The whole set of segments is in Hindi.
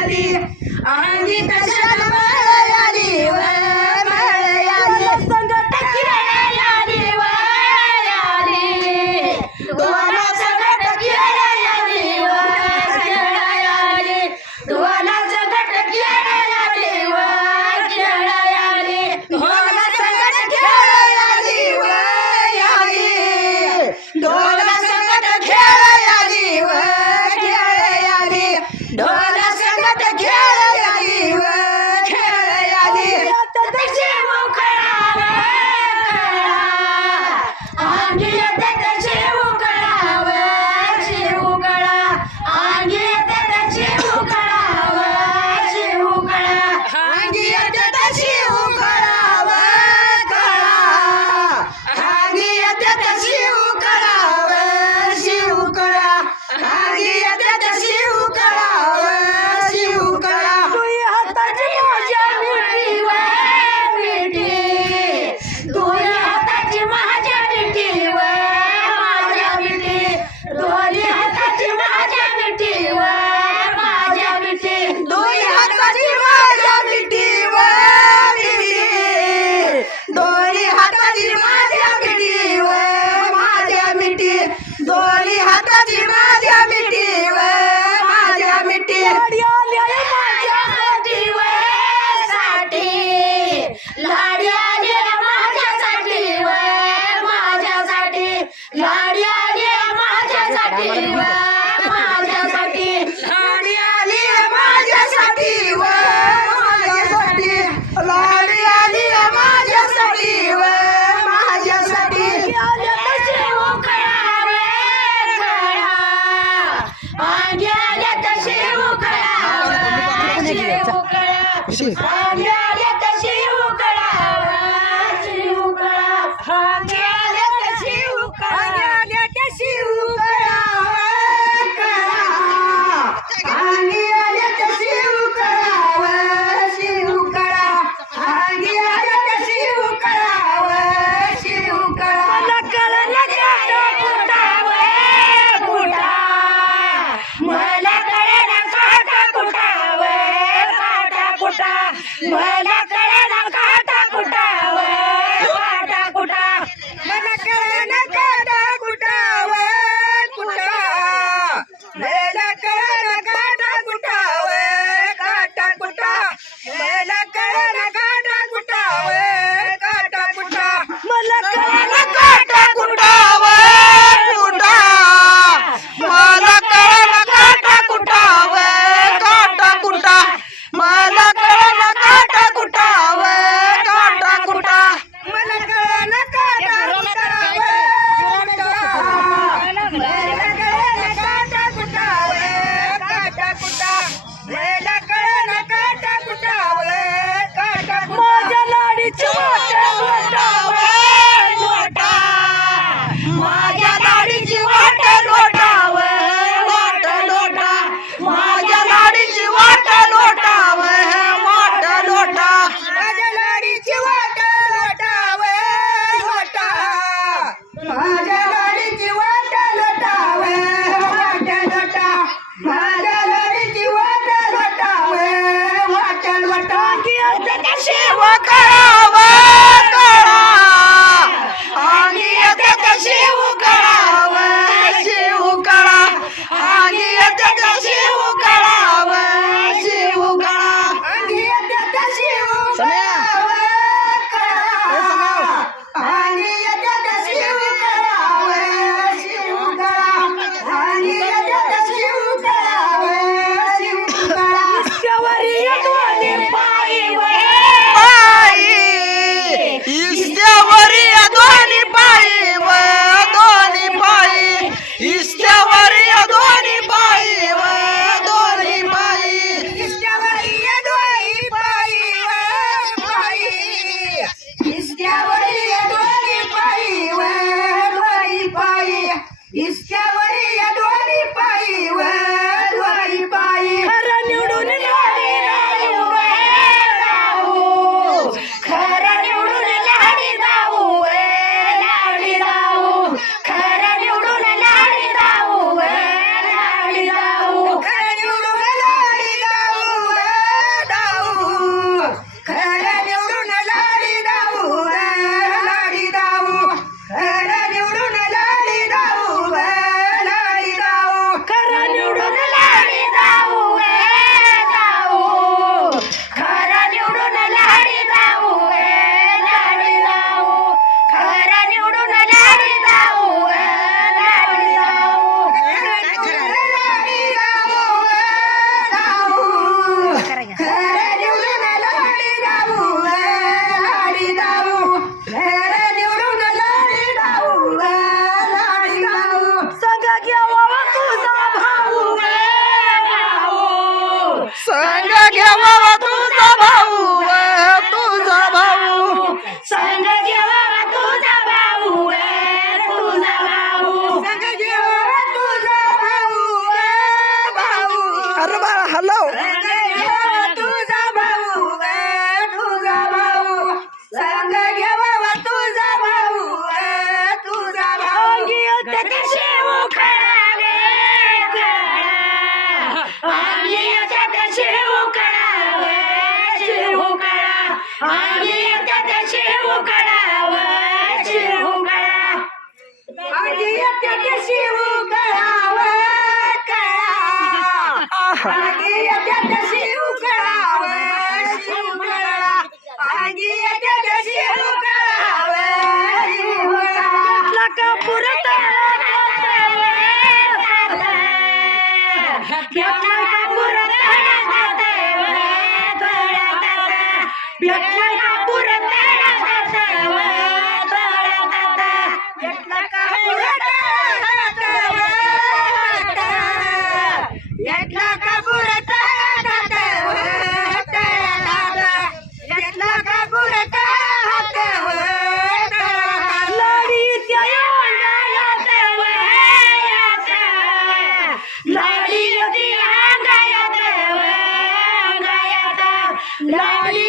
అది అనిత శరణం उकळावे उकळा संग घ्यावा तुझा I get. que Bye. Bye.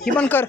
ही पण कर।